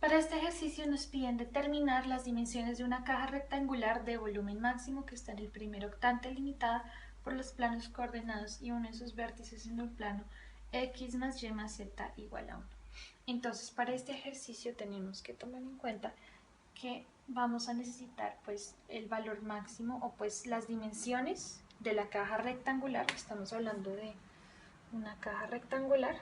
Para este ejercicio nos piden determinar las dimensiones de una caja rectangular de volumen máximo que está en el primer octante limitada por los planos coordenados y uno de sus vértices en el plano x más y más z igual a 1. Entonces, para este ejercicio tenemos que tomar en cuenta que vamos a necesitar pues el valor máximo o pues las dimensiones de la caja rectangular. Estamos hablando de una caja rectangular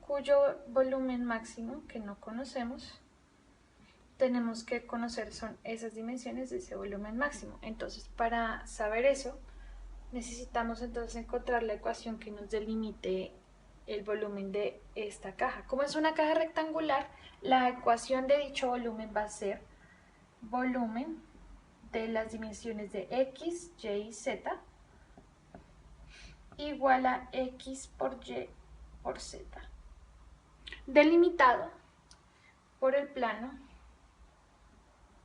cuyo volumen máximo que no conocemos, tenemos que conocer son esas dimensiones de ese volumen máximo. Entonces, para saber eso, necesitamos entonces encontrar la ecuación que nos delimite el volumen de esta caja. Como es una caja rectangular, la ecuación de dicho volumen va a ser volumen de las dimensiones de x, y y z igual a x por y por z, delimitado por el plano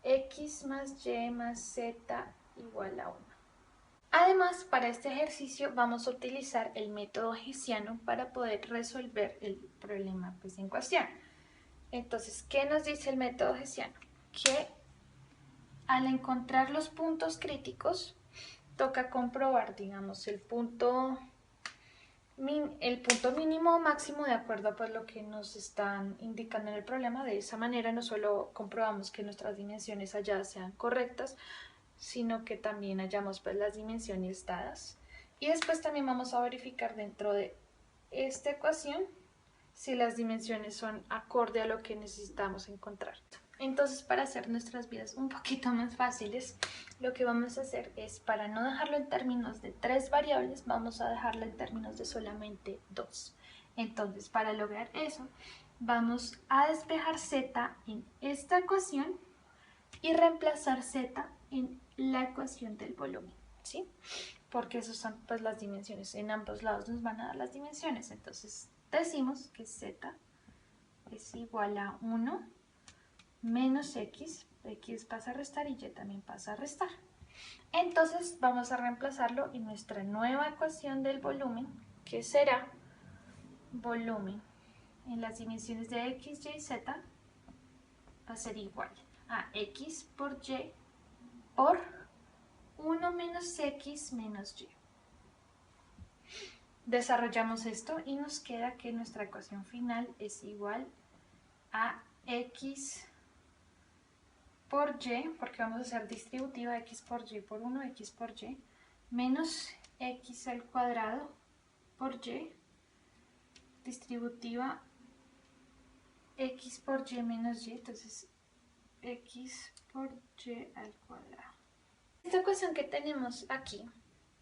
x más y más z igual a 1. Además, para este ejercicio vamos a utilizar el método hessiano para poder resolver el problema pues, en cuestión. Entonces, ¿qué nos dice el método hessiano? Que al encontrar los puntos críticos, toca comprobar, digamos, el punto mínimo o máximo de acuerdo a pues, lo que nos están indicando en el problema. De esa manera no solo comprobamos que nuestras dimensiones allá sean correctas, sino que también hallamos pues, las dimensiones dadas. Y después también vamos a verificar dentro de esta ecuación si las dimensiones son acorde a lo que necesitamos encontrar. Entonces, para hacer nuestras vidas un poquito más fáciles, lo que vamos a hacer es, para no dejarlo en términos de 3 variables, vamos a dejarlo en términos de solamente 2. Entonces, para lograr eso, vamos a despejar z en esta ecuación y reemplazar z en la ecuación del volumen, ¿sí? Porque esas son pues, las dimensiones. En ambos lados nos van a dar las dimensiones. Entonces, decimos que z es igual a 1 menos x pasa a restar y y también pasa a restar. Entonces vamos a reemplazarlo en nuestra nueva ecuación del volumen, que será volumen en las dimensiones de x, y, z va a ser igual a x por y por 1 menos x menos y. Desarrollamos esto y nos queda que nuestra ecuación final es igual a x por y, porque vamos a hacer distributiva x por y por 1, x por y, menos x al cuadrado por y, distributiva x por y menos y, entonces x por y al cuadrado. Esta ecuación que tenemos aquí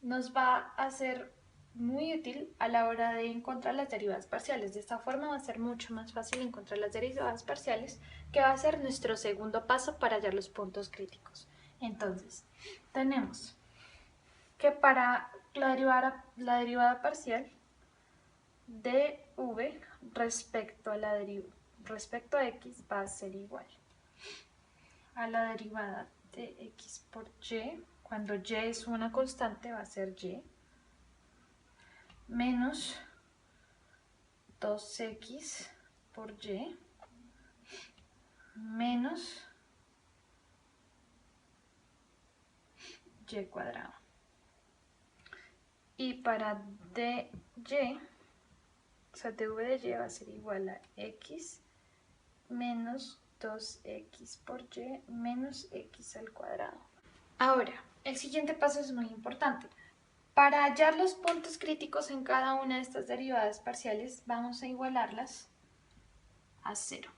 nos va a ser muy útil a la hora de encontrar las derivadas parciales. De esta forma va a ser mucho más fácil encontrar las derivadas parciales, que va a ser nuestro segundo paso para hallar los puntos críticos. Entonces, tenemos que para la derivada parcial de v respecto a x va a ser igual a la derivada de x por y, cuando y es una constante va a ser y, menos 2x por y menos y cuadrado. Y para dy, o sea, dv de y va a ser igual a x menos 2x por y menos x al cuadrado. Ahora, el siguiente paso es muy importante. Para hallar los puntos críticos en cada una de estas derivadas parciales, vamos a igualarlas a 0.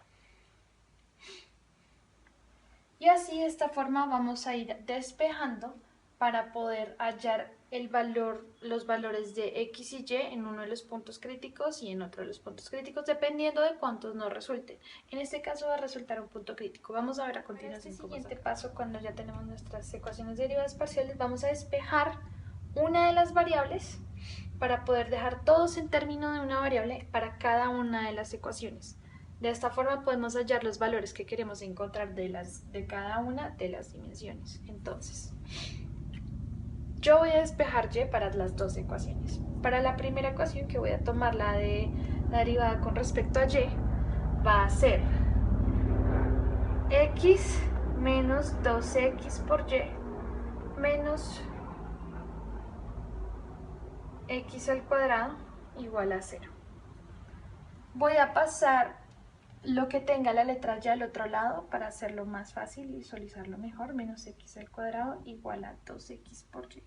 Y así, de esta forma, vamos a ir despejando para poder hallar los valores de x y y en uno de los puntos críticos y en otro de los puntos críticos, dependiendo de cuántos nos resulten. En este caso va a resultar un punto crítico. Vamos a ver a continuación. En este siguiente paso, cuando ya tenemos nuestras ecuaciones de derivadas parciales, vamos a despejar una de las variables para poder dejar todos en términos de una variable para cada una de las ecuaciones. De esta forma podemos hallar los valores que queremos encontrar de cada una de las dimensiones. Entonces, yo voy a despejar y para las dos ecuaciones. Para la primera ecuación, que voy a tomar la de la derivada con respecto a y va a ser x menos 2x por y menos x al cuadrado igual a 0. Voy a pasar lo que tenga la letra y al otro lado para hacerlo más fácil y visualizarlo mejor. Menos x al cuadrado igual a 2x por y.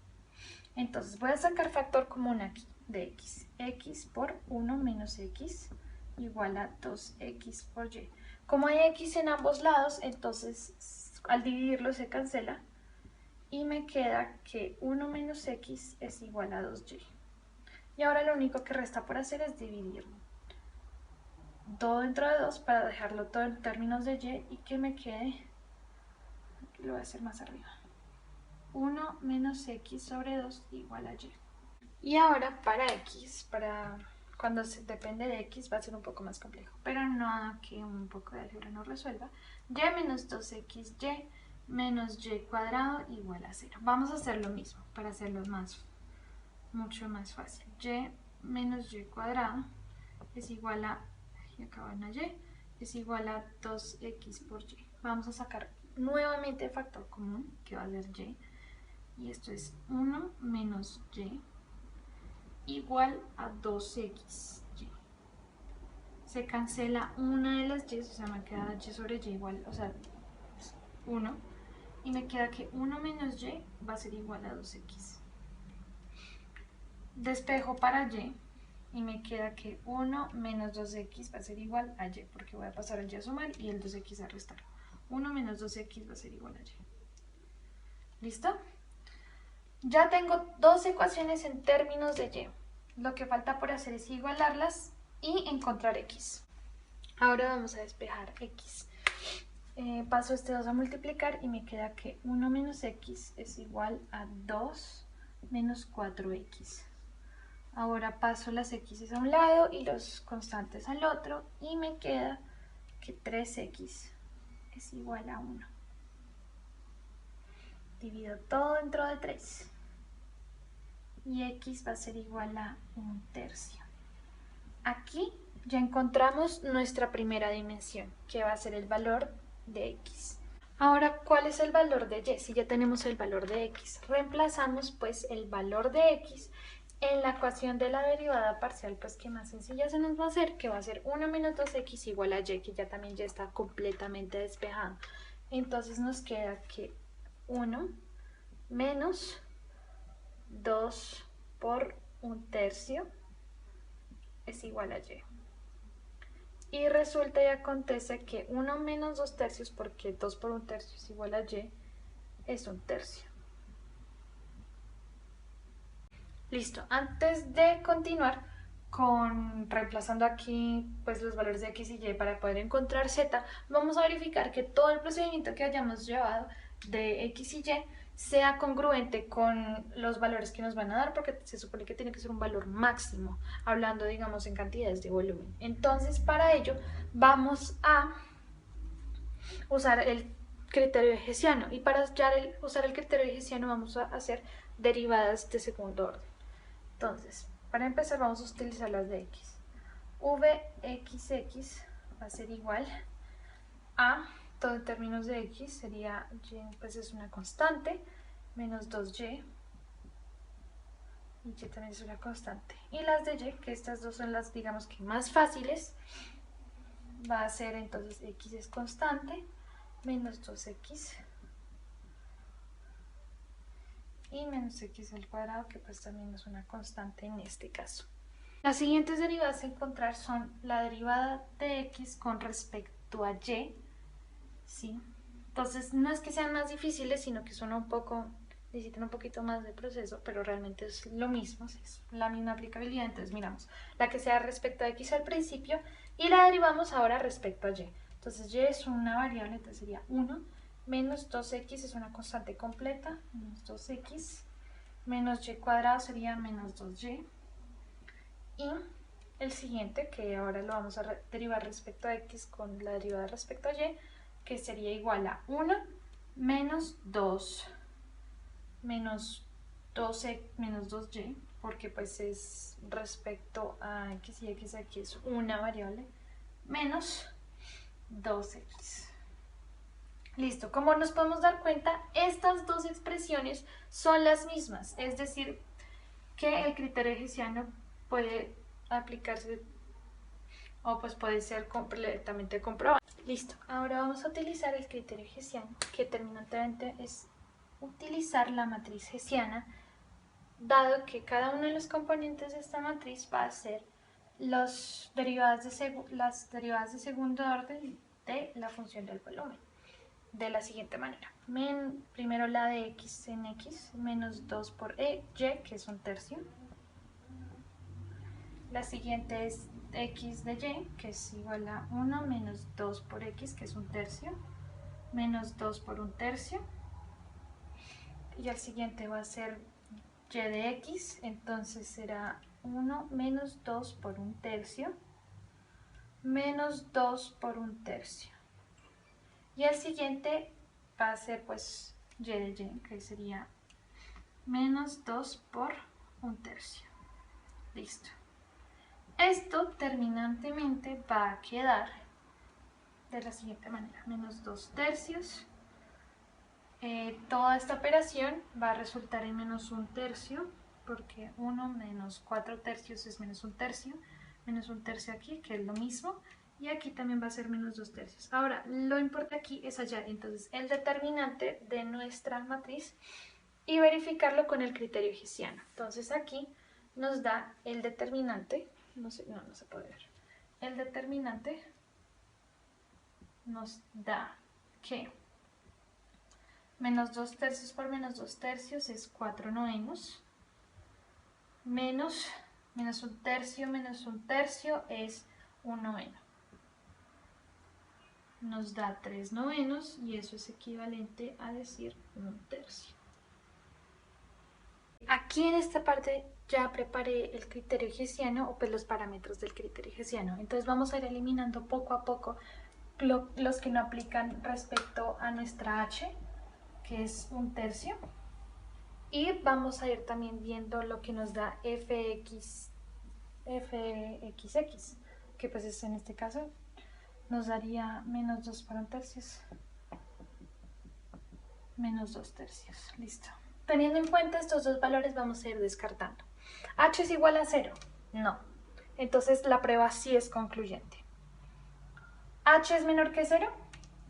Entonces voy a sacar factor común aquí de x. X por 1 menos x igual a 2x por y. Como hay x en ambos lados, entonces al dividirlo se cancela y me queda que 1 menos x es igual a 2y. Y ahora lo único que resta por hacer es dividirlo todo dentro de 2 para dejarlo todo en términos de y y que me quede, aquí lo voy a hacer más arriba, 1 menos x sobre 2 igual a y. Y ahora para x, para cuando depende de x va a ser un poco más complejo, pero no que un poco de álgebra no resuelva. Y menos 2xy menos y cuadrado igual a 0. Vamos a hacer lo mismo para hacerlo mucho más fácil. Y menos y cuadrado es igual a, y acá va una y, es igual a 2x por y. Vamos a sacar nuevamente el factor común, que va a ser y esto es 1 menos y igual a 2xy. Se cancela una de las y, o sea, me queda y sobre y igual, o sea, 1, y me queda que 1 menos y va a ser igual a 2x. Despejo para y me queda que 1 menos 2x va a ser igual a y, porque voy a pasar el y a sumar y el 2x a restar. 1 menos 2x va a ser igual a y. ¿Listo? Ya tengo dos ecuaciones en términos de y. Lo que falta por hacer es igualarlas y encontrar x. Ahora vamos a despejar x. Paso este 2 a multiplicar y me queda que 1 menos x es igual a 2 menos 4x. Ahora paso las x a un lado y los constantes al otro y me queda que 3x es igual a 1. Divido todo dentro de 3 y x va a ser igual a 1/3. Aquí ya encontramos nuestra primera dimensión, que va a ser el valor de x. Ahora, ¿cuál es el valor de y? Si ya tenemos el valor de x, reemplazamos pues el valor de x en la ecuación de la derivada parcial, pues que más sencilla se nos va a hacer, que va a ser 1 menos 2x igual a y, que ya también ya está completamente despejado. Entonces nos queda que 1 menos 2 por 1/3 es igual a y. Y resulta y acontece que 1 menos 2/3, porque 2 por 1/3 es igual a y, es 1/3. Listo, antes de continuar con reemplazando aquí pues los valores de x y y para poder encontrar z, vamos a verificar que todo el procedimiento que hayamos llevado de x y y sea congruente con los valores que nos van a dar, porque se supone que tiene que ser un valor máximo, hablando digamos en cantidades de volumen. Entonces para ello vamos a usar el criterio de Hessiano, y para usar el criterio de Hessiano vamos a hacer derivadas de segundo orden. Entonces, para empezar vamos a utilizar las de x. Vxx va a ser igual a, todo en términos de x sería y, pues es una constante, menos 2y, y y también es una constante. Y las de y, que estas dos son las digamos que más fáciles, va a ser entonces x es constante, menos 2x y menos x al cuadrado, que pues también es una constante en este caso. Las siguientes derivadas a encontrar son la derivada de x con respecto a y, ¿sí? Entonces no es que sean más difíciles, sino que son necesitan un poquito más de proceso, pero realmente es lo mismo, es la misma aplicabilidad. Entonces miramos la que sea respecto a x al principio y la derivamos ahora respecto a y. Entonces y es una variable, entonces sería 1 menos 2x es una constante completa, menos 2x, menos y cuadrado sería menos 2y, y el siguiente, que ahora lo vamos a derivar respecto a x con la derivada respecto a y, que sería igual a 1 menos 2 menos 2y porque pues es respecto a x y x, aquí es una variable, menos 2x. Listo, como nos podemos dar cuenta, estas dos expresiones son las mismas, es decir, que el criterio hessiano puede aplicarse o pues puede ser completamente comprobado. Listo, ahora vamos a utilizar el criterio hessiano, que terminantemente es utilizar la matriz hessiana, dado que cada uno de los componentes de esta matriz va a ser las derivadas de segundo orden de la función del volumen, de la siguiente manera. Primero la de x en x, menos 2 por y, que es un tercio. La siguiente es x de y, que es igual a 1 menos 2 por x, que es un tercio, menos 2 por un tercio. Y el siguiente va a ser y de x, entonces será 1 menos 2 por un tercio, menos 2 por un tercio. Y el siguiente va a ser pues y de y, que sería menos 2 por un tercio. Listo. Esto terminantemente va a quedar de la siguiente manera, menos 2 tercios. Toda esta operación va a resultar en menos un tercio, porque 1 menos 4 tercios es menos un tercio aquí, que es lo mismo, y aquí también va a ser menos 2 tercios. Ahora, lo importante aquí es hallar entonces el determinante de nuestra matriz y verificarlo con el criterio hessiano. Entonces aquí nos da el determinante, no se puede ver, el determinante nos da que menos 2 tercios por menos 2 tercios es 4 novenos, menos un tercio es 1 noveno. Nos da 3 novenos y eso es equivalente a decir 1 tercio. Aquí en esta parte ya preparé el criterio hessiano o pues los parámetros del criterio hessiano. Entonces vamos a ir eliminando poco a poco los que no aplican respecto a nuestra h, que es un tercio, y vamos a ir también viendo lo que nos da fxx, que pues es en este caso nos daría menos 2 por un tercio, menos 2 tercios. Listo. Teniendo en cuenta estos dos valores vamos a ir descartando. ¿H es igual a 0? No. Entonces la prueba sí es concluyente. ¿H es menor que 0?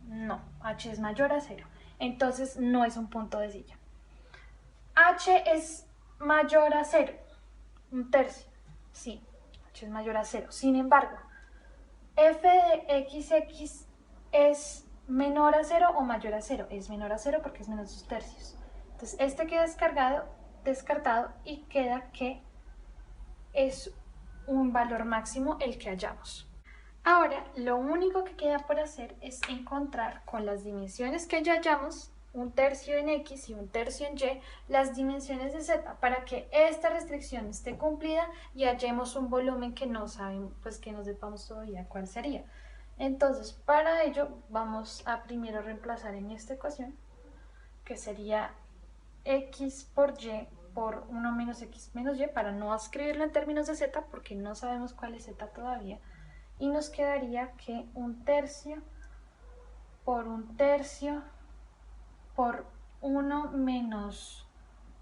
No. H es mayor a 0. Entonces no es un punto de silla. H es mayor a 0, un tercio. Sí, H es mayor a 0. Sin embargo, f de xx es menor a 0 o mayor a 0. Es menor a 0 porque es menos 2 tercios. Entonces este queda descartado y queda que es un valor máximo el que hallamos. Ahora lo único que queda por hacer es encontrar con las dimensiones que ya hallamos, un tercio en x y un tercio en y, las dimensiones de z para que esta restricción esté cumplida y hallemos un volumen que no saben, pues que no sepamos todavía cuál sería. Entonces para ello vamos a primero reemplazar en esta ecuación, que sería x por y por 1 menos x menos y, para no escribirlo en términos de z porque no sabemos cuál es z todavía, y nos quedaría que un tercio por 1 menos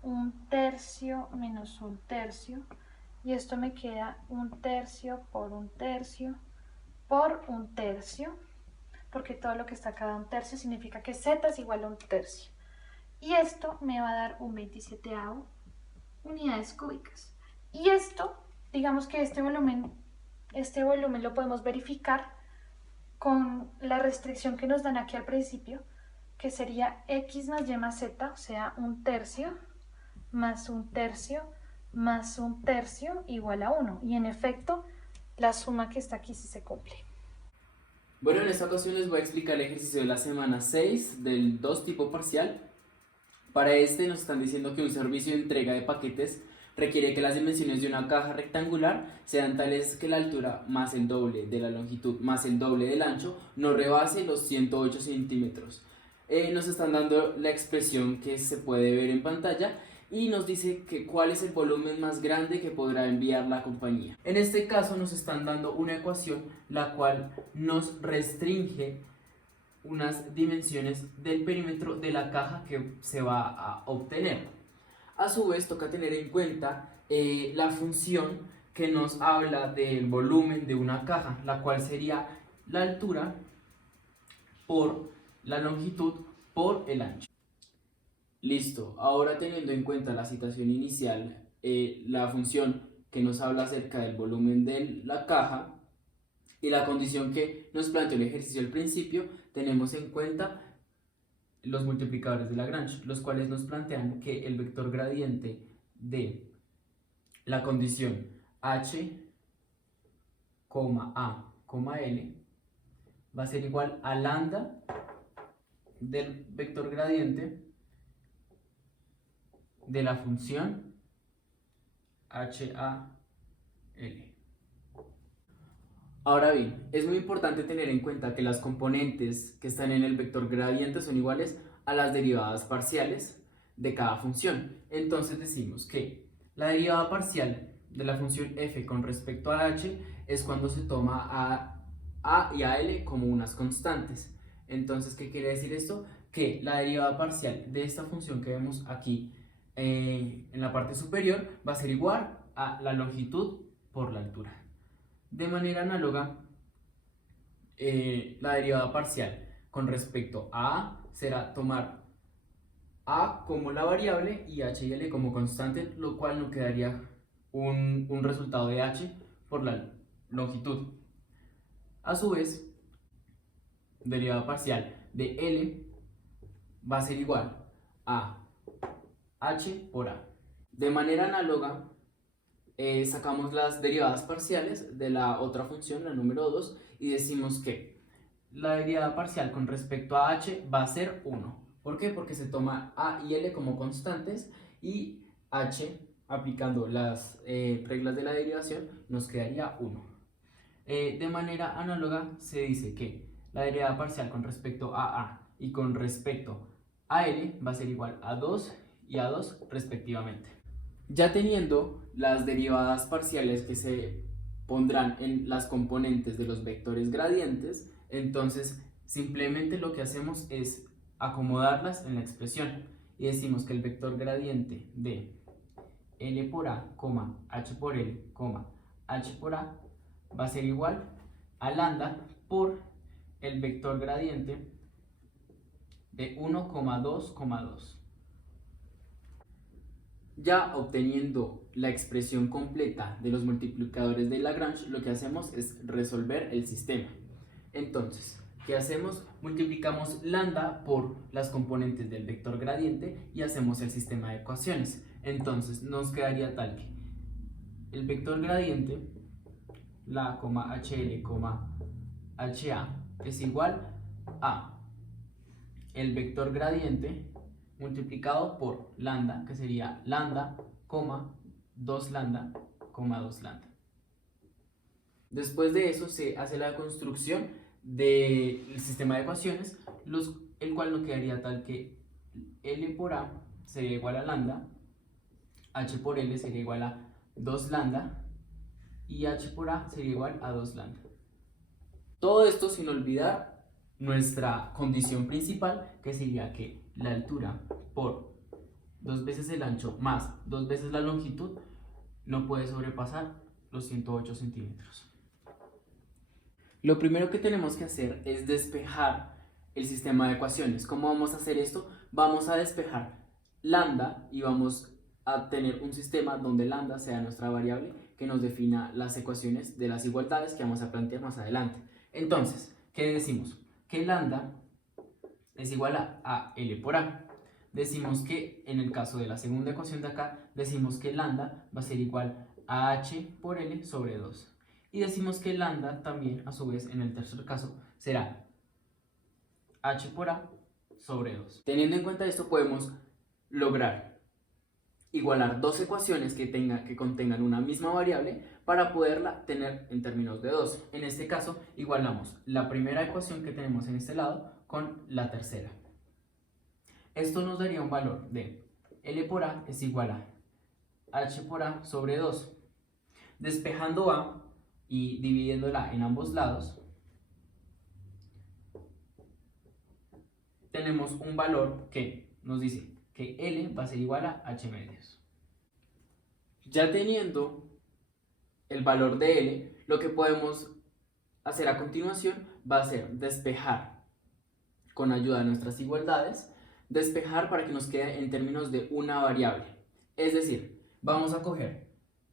un tercio menos un tercio, y esto me queda un tercio por un tercio por un tercio, porque todo lo que está acá da un tercio, significa que z es igual a un tercio. Y esto me va a dar un 27avo unidades cúbicas. Y esto, digamos que este volumen lo podemos verificar con la restricción que nos dan aquí al principio, que sería x más y más z, o sea, un tercio más un tercio más un tercio igual a 1. Y en efecto, la suma que está aquí sí se cumple. Bueno, en esta ocasión les voy a explicar el ejercicio de la semana 6 del 2 tipo parcial. Para este nos están diciendo que un servicio de entrega de paquetes requiere que las dimensiones de una caja rectangular sean tales que la altura más el doble de la longitud más el doble del ancho no rebase los 108 centímetros. Nos están dando la expresión que se puede ver en pantalla y nos dice que cuál es el volumen más grande que podrá enviar la compañía. En este caso nos están dando una ecuación la cual nos restringe unas dimensiones del perímetro de la caja que se va a obtener. A su vez toca tener en cuenta la función que nos habla del volumen de una caja, la cual sería la altura por la longitud por el ancho. Listo, ahora teniendo en cuenta la citación inicial, la función que nos habla acerca del volumen de la caja y la condición que nos planteó el ejercicio al principio, tenemos en cuenta los multiplicadores de Lagrange, los cuales nos plantean que el vector gradiente de la condición h, a, l va a ser igual a lambda del vector gradiente de la función HAL. Ahora bien, es muy importante tener en cuenta que las componentes que están en el vector gradiente son iguales a las derivadas parciales de cada función. Entonces decimos que la derivada parcial de la función f con respecto a h es cuando se toma a y a l como unas constantes. Entonces, ¿qué quiere decir esto? Que la derivada parcial de esta función que vemos aquí en la parte superior va a ser igual a la longitud por la altura. De manera análoga, la derivada parcial con respecto a será tomar a como la variable y h y l como constante, lo cual nos quedaría un resultado de h por la longitud. A su vez, derivada parcial de l va a ser igual a h por a. De manera análoga, sacamos las derivadas parciales de la otra función, la número 2, y decimos que la derivada parcial con respecto a h va a ser 1. ¿Por qué? Porque se toma a y l como constantes y h, aplicando las reglas de la derivación, nos quedaría 1. De manera análoga se dice que la derivada parcial con respecto a y con respecto a l va a ser igual a 2 y a 2 respectivamente. Ya teniendo las derivadas parciales que se pondrán en las componentes de los vectores gradientes, entonces simplemente lo que hacemos es acomodarlas en la expresión y decimos que el vector gradiente de l por a, h por l, h por a va a ser igual a lambda por el vector gradiente de 1,2,2. Ya obteniendo la expresión completa de los multiplicadores de Lagrange, lo que hacemos es resolver el sistema. Entonces, ¿qué hacemos? Multiplicamos lambda por las componentes del vector gradiente y hacemos el sistema de ecuaciones. Entonces, nos quedaría tal que el vector gradiente, la, HL, HA, es igual a el vector gradiente multiplicado por lambda, que sería lambda, 2 lambda, 2 lambda. Después de eso se hace la construcción del sistema de ecuaciones, el cual nos quedaría tal que L por A sería igual a lambda, H por L sería igual a 2 lambda y H por A sería igual a 2 lambda. Todo esto sin olvidar nuestra condición principal, que sería que la altura por 2 veces el ancho más 2 veces la longitud no puede sobrepasar los 108 centímetros. Lo primero que tenemos que hacer es despejar el sistema de ecuaciones. ¿Cómo vamos a hacer esto? Vamos a despejar lambda y vamos a tener un sistema donde lambda sea nuestra variable que nos defina las ecuaciones de las igualdades que vamos a plantear más adelante. Entonces, ¿qué decimos? Que lambda es igual a L por A. Decimos que en el caso de la segunda ecuación de acá, decimos que lambda va a ser igual a H por L sobre 2. Y decimos que lambda también, a su vez, en el tercer caso, será H por A sobre 2. Teniendo en cuenta esto, podemos lograr igualar dos ecuaciones que contengan una misma variable para poderla tener en términos de 2. En este caso, igualamos la primera ecuación que tenemos en este lado con la tercera. Esto nos daría un valor de L por A es igual a H por A sobre 2. Despejando A y dividiéndola en ambos lados, tenemos un valor que nos dice que L va a ser igual a H medios. Ya teniendo el valor de L, lo que podemos hacer a continuación va a ser despejar con ayuda de nuestras igualdades, despejar para que nos quede en términos de una variable. Es decir, vamos a coger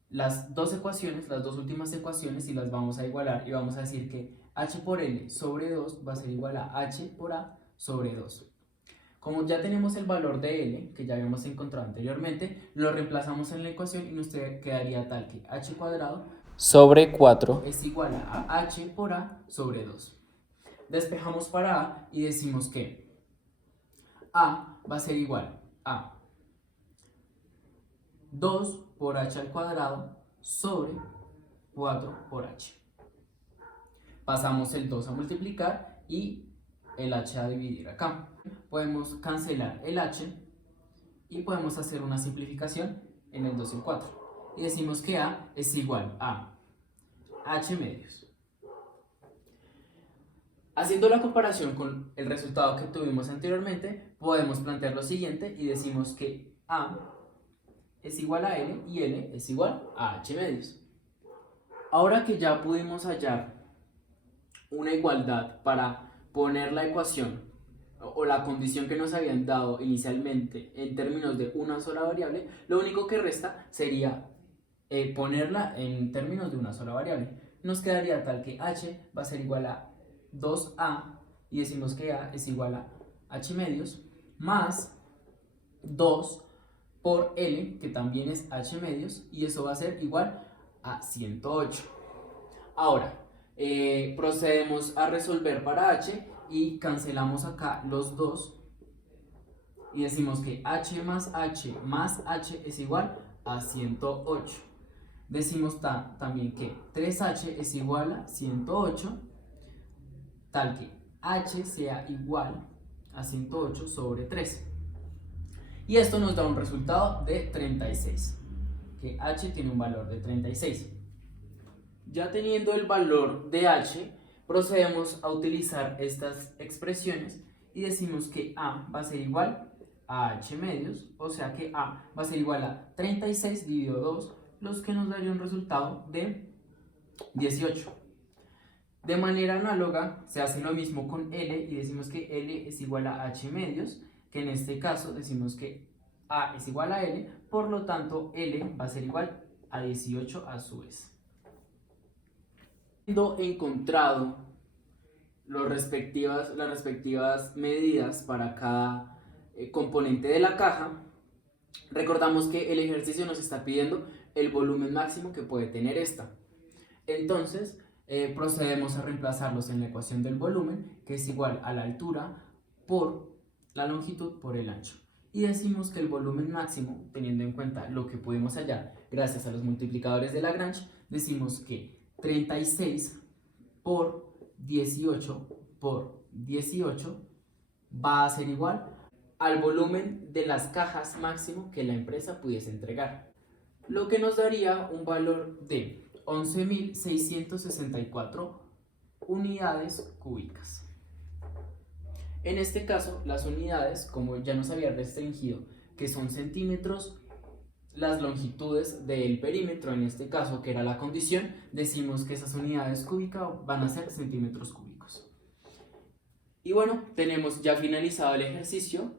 las dos ecuaciones, las dos últimas ecuaciones, y las vamos a igualar y vamos a decir que H por L sobre 2 va a ser igual a H por A sobre 2. Como ya tenemos el valor de L, que ya habíamos encontrado anteriormente, lo reemplazamos en la ecuación y nos quedaría tal que H cuadrado sobre 4 es igual a H por A sobre 2. Despejamos para A y decimos que A va a ser igual a 2 por H al cuadrado sobre 4 por H. Pasamos el 2 a multiplicar y el H a dividir acá. Podemos cancelar el H y podemos hacer una simplificación en el 2 y el 4. Y decimos que A es igual a H medios. Haciendo la comparación con el resultado que tuvimos anteriormente, podemos plantear lo siguiente y decimos que A es igual a L y L es igual a H medios. Ahora que ya pudimos hallar una igualdad para poner la ecuación o la condición que nos habían dado inicialmente en términos de una sola variable, lo único que resta sería ponerla en términos de una sola variable. Nos quedaría tal que H va a ser igual a 2A y decimos que A es igual a H medios más 2 por L, que también es H medios, y eso va a ser igual a 108. Ahora, procedemos a resolver para H y cancelamos acá los dos y decimos que H más H es igual a 108. Decimos también que 3H es igual a 108, tal que H sea igual a 108 sobre 3. Y esto nos da un resultado de 36, que H tiene un valor de 36. Ya teniendo el valor de H, procedemos a utilizar estas expresiones y decimos que A va a ser igual a H medios, o sea que A va a ser igual a 36 dividido 2, los que nos daría un resultado de 18. De manera análoga, se hace lo mismo con L y decimos que L es igual a H medios, que en este caso decimos que A es igual a L, por lo tanto L va a ser igual a 18 a su vez. Habiendo encontrado las respectivas medidas para cada componente de la caja, recordamos que el ejercicio nos está pidiendo el volumen máximo que puede tener esta. Entonces, procedemos a reemplazarlos en la ecuación del volumen, que es igual a la altura por la longitud por el ancho. Y decimos que el volumen máximo, teniendo en cuenta lo que pudimos hallar gracias a los multiplicadores de Lagrange, decimos que 36 por 18 por 18 va a ser igual al volumen de las cajas máximo que la empresa pudiese entregar, lo que nos daría un valor de 11.664 unidades cúbicas. En este caso, las unidades, como ya nos había restringido, que son centímetros, las longitudes del perímetro, en este caso, que era la condición, decimos que esas unidades cúbicas van a ser centímetros cúbicos. Y bueno, tenemos ya finalizado el ejercicio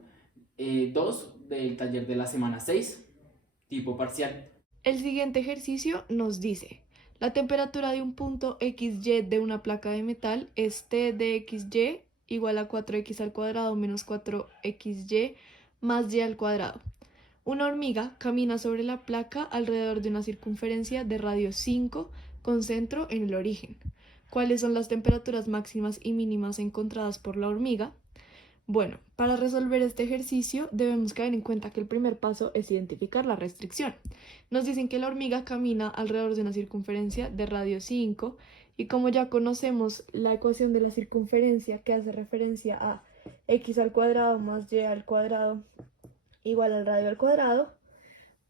2 del taller de la semana 6, tipo parcial. El siguiente ejercicio nos dice: la temperatura de un punto XY de una placa de metal es T de XY igual a 4x al cuadrado menos 4xy más y al cuadrado. Una hormiga camina sobre la placa alrededor de una circunferencia de radio 5 con centro en el origen. ¿Cuáles son las temperaturas máximas y mínimas encontradas por la hormiga? Bueno, para resolver este ejercicio debemos caer en cuenta que el primer paso es identificar la restricción. Nos dicen que la hormiga camina alrededor de una circunferencia de radio 5 y como ya conocemos la ecuación de la circunferencia que hace referencia a x al cuadrado más y al cuadrado igual al radio al cuadrado,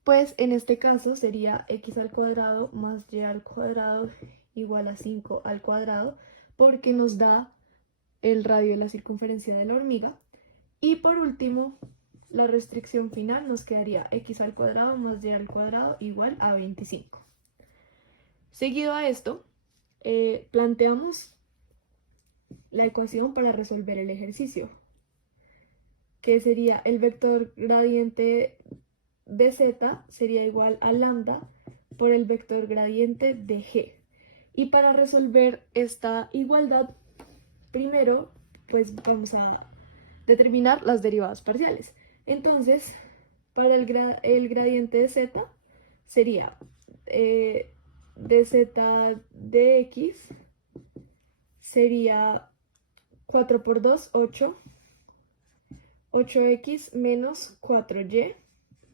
pues en este caso sería x al cuadrado más y al cuadrado igual a 5 al cuadrado, porque nos da el radio de la circunferencia de la hormiga. Y por último, la restricción final nos quedaría x al cuadrado más y al cuadrado igual a 25. Seguido a esto, planteamos la ecuación para resolver el ejercicio, que sería el vector gradiente de z sería igual a lambda por el vector gradiente de g. Y para resolver esta igualdad, primero pues vamos a determinar las derivadas parciales. Entonces, para el gradiente de z sería dz de x sería 4 por 2, 8, 8x menos 4y,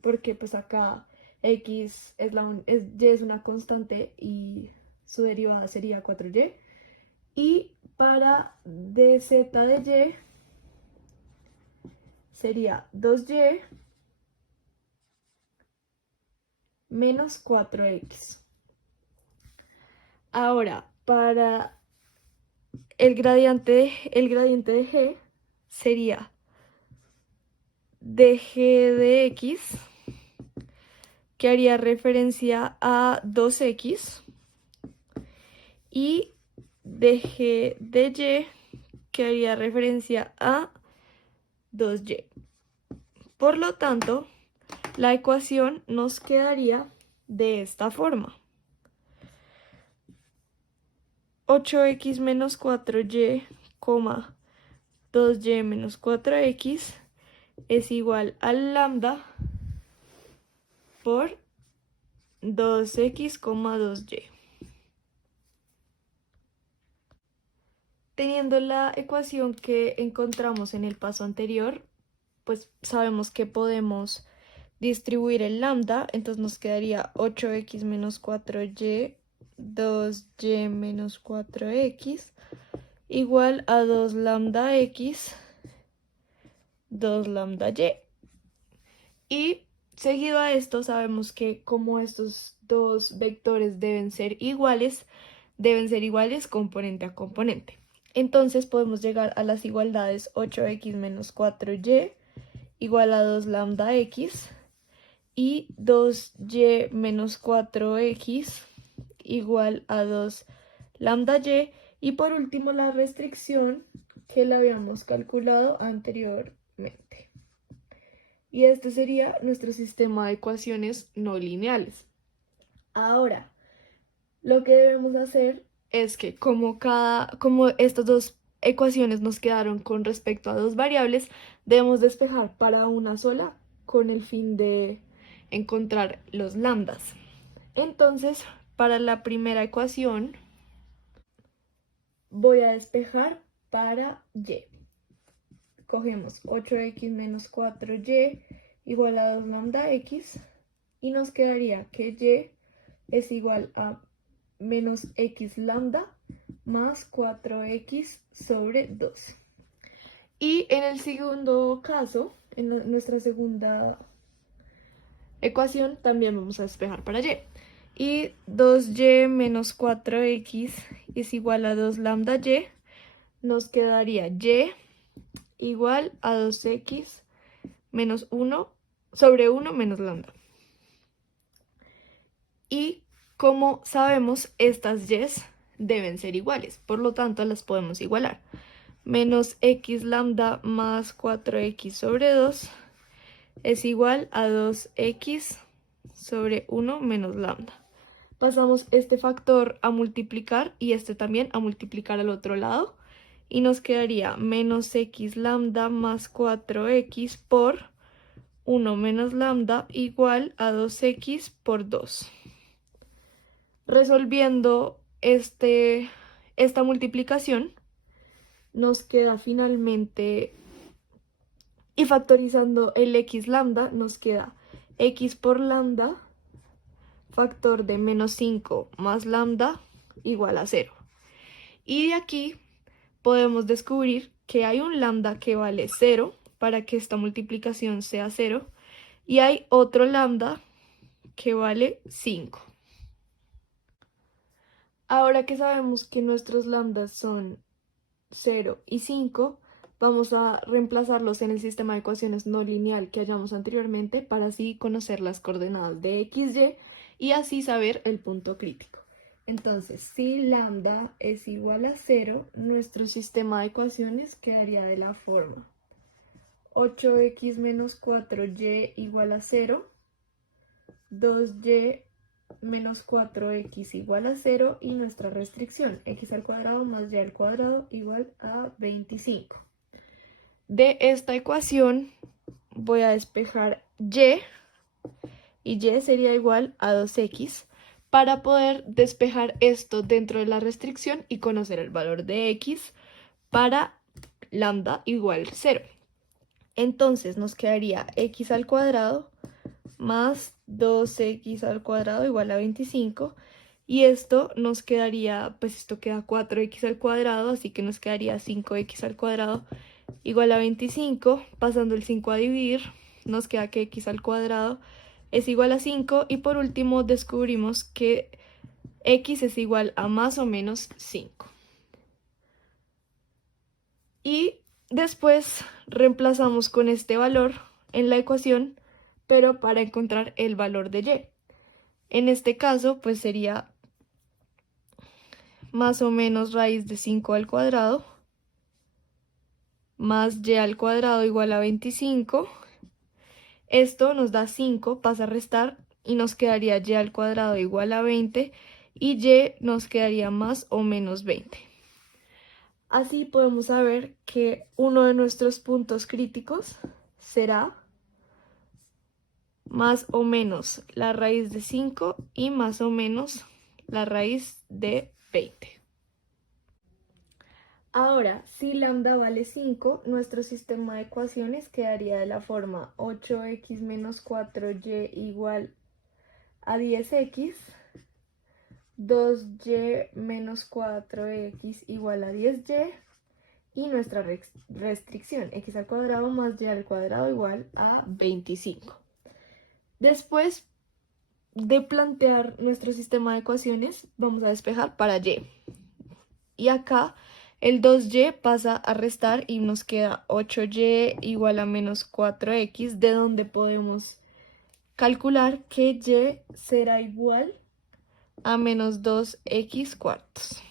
porque pues acá x y es una constante y su derivada sería 4y. Y para dz de y sería 2y menos 4x. Ahora, para el gradiente de g sería dg de x, que haría referencia a 2x, y dg de y, que haría referencia a 2y. Por lo tanto, la ecuación nos quedaría de esta forma. 8x menos 4y, 2y menos 4x es igual a lambda por 2x, 2y. Teniendo la ecuación que encontramos en el paso anterior, pues sabemos que podemos distribuir el lambda, entonces nos quedaría 8x menos 4y, 2y menos 4x, igual a 2 lambda x, 2 lambda y. Y seguido a esto sabemos que como estos dos vectores deben ser iguales componente a componente. Entonces podemos llegar a las igualdades 8x menos 4y igual a 2 lambda x y 2y menos 4x igual a 2 lambda y. Y por último la restricción que la habíamos calculado anteriormente. Y este sería nuestro sistema de ecuaciones no lineales. Ahora, lo que debemos hacer es que como estas dos ecuaciones nos quedaron con respecto a dos variables, debemos despejar para una sola con el fin de encontrar los lambdas. Entonces, para la primera ecuación, voy a despejar para y. Cogemos 8x menos 4y igual a 2 lambda x y nos quedaría que y es igual a menos x lambda más 4x sobre 2. Y en el segundo caso, en nuestra segunda ecuación, también vamos a despejar para y. Y 2y menos 4x es igual a 2 lambda y. Nos quedaría y igual a 2x menos 1 sobre 1 menos lambda. Y como sabemos, estas y's deben ser iguales, por lo tanto las podemos igualar. Menos x lambda más 4x sobre 2 es igual a 2x sobre 1 menos lambda. Pasamos este factor a multiplicar y este también a multiplicar al otro lado. Y nos quedaría menos x lambda más 4x por 1 menos lambda igual a 2x por 2. Resolviendo esta multiplicación, nos queda finalmente, y factorizando el x lambda, nos queda x por lambda, factor de menos 5 más lambda igual a 0. Y de aquí podemos descubrir que hay un lambda que vale 0 para que esta multiplicación sea 0 y hay otro lambda que vale 5. Ahora que sabemos que nuestros lambdas son 0 y 5, vamos a reemplazarlos en el sistema de ecuaciones no lineal que hallamos anteriormente para así conocer las coordenadas de x, y así saber el punto crítico. Entonces, si lambda es igual a 0, nuestro sistema de ecuaciones quedaría de la forma 8x menos 4y igual a 0, 2y menos 4x igual a 0 y nuestra restricción, x al cuadrado más y al cuadrado igual a 25. De esta ecuación voy a despejar y y sería igual a 2x para poder despejar esto dentro de la restricción y conocer el valor de x para lambda igual 0. Entonces nos quedaría x al cuadrado más 2x al cuadrado igual a 25, y esto nos quedaría, pues esto queda 4x al cuadrado, así que nos quedaría 5x al cuadrado igual a 25. Pasando el 5 a dividir, nos queda que x al cuadrado es igual a 5, y por último descubrimos que x es igual a más o menos 5. Y después reemplazamos con este valor en la ecuación, pero para encontrar el valor de y. En este caso, pues sería más o menos raíz de 5 al cuadrado más y al cuadrado igual a 25. Esto nos da 5, pasa a restar y nos quedaría y al cuadrado igual a 20 y y nos quedaría más o menos 20. Así podemos saber que uno de nuestros puntos críticos será más o menos la raíz de 5 y más o menos la raíz de 20. Ahora, si lambda vale 5, nuestro sistema de ecuaciones quedaría de la forma 8x menos 4y igual a 10x, 2y menos 4x igual a 10y, y nuestra restricción, x al cuadrado más y al cuadrado igual a 25. Después de plantear nuestro sistema de ecuaciones, vamos a despejar para y. Y acá el 2y pasa a restar y nos queda 8y igual a menos 4x, de donde podemos calcular que y será igual a menos 2x cuartos.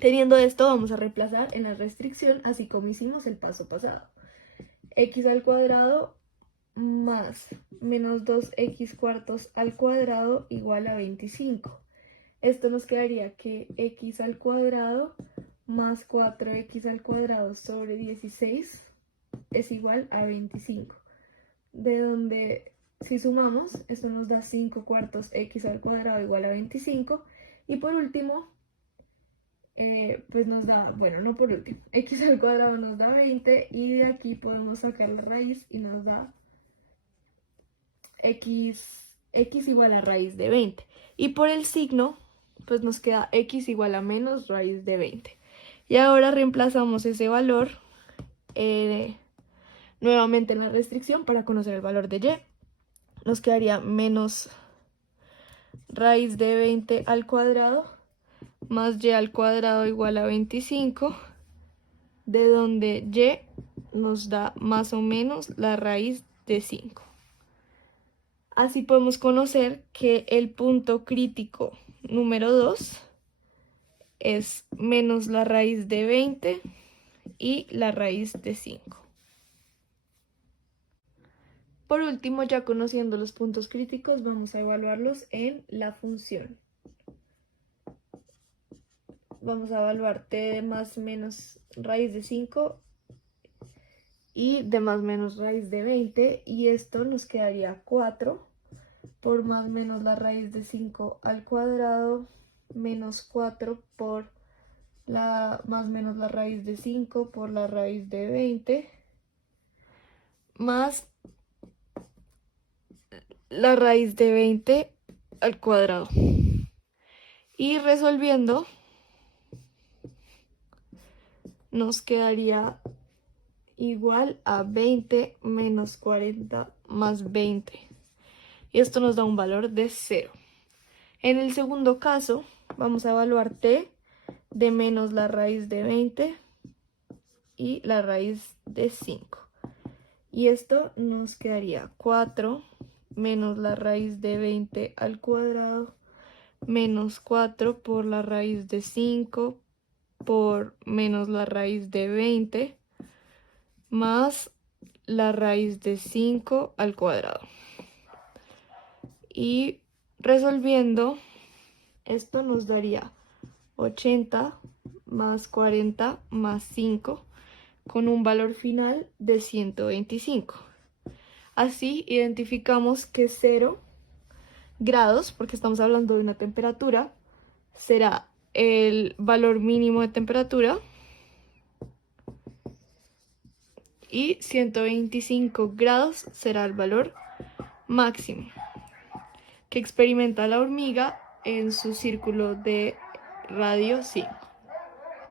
Teniendo esto, vamos a reemplazar en la restricción, así como hicimos el paso pasado. X al cuadrado más menos 2x cuartos al cuadrado igual a 25. Esto nos quedaría que x al cuadrado más 4x al cuadrado sobre 16 es igual a 25. De donde, si sumamos, esto nos da 5 cuartos x al cuadrado igual a 25. Y por último, pues nos da, bueno, no por último, x al cuadrado nos da 20, y de aquí podemos sacar la raíz y nos da x igual a raíz de 20. Y por el signo, pues nos queda x igual a menos raíz de 20. Y ahora reemplazamos ese valor nuevamente en la restricción para conocer el valor de y. Nos quedaría menos raíz de 20 al cuadrado más y al cuadrado igual a 25, de donde y nos da más o menos la raíz de 5. Así podemos conocer que el punto crítico número 2 es menos la raíz de 20 y la raíz de 5. Por último, ya conociendo los puntos críticos, vamos a evaluarlos en la función. Vamos a evaluar t de más menos raíz de 5 y de más menos raíz de 20, y esto nos quedaría 4 por más menos la raíz de 5 al cuadrado menos 4 por la más menos la raíz de 5 por la raíz de 20 más la raíz de 20 al cuadrado. Y resolviendo nos quedaría igual a 20 menos 40 más 20. Y esto nos da un valor de 0. En el segundo caso, vamos a evaluar t de menos la raíz de 20 y la raíz de 5. Y esto nos quedaría 4 menos la raíz de 20 al cuadrado menos 4 por la raíz de 5 por menos la raíz de 20 más la raíz de 5 al cuadrado. Y resolviendo, esto nos daría 80 más 40 más 5 con un valor final de 125. Así identificamos que 0 grados, porque estamos hablando de una temperatura, será el valor mínimo de temperatura y 125 grados será el valor máximo que experimenta la hormiga en su círculo de radio 5.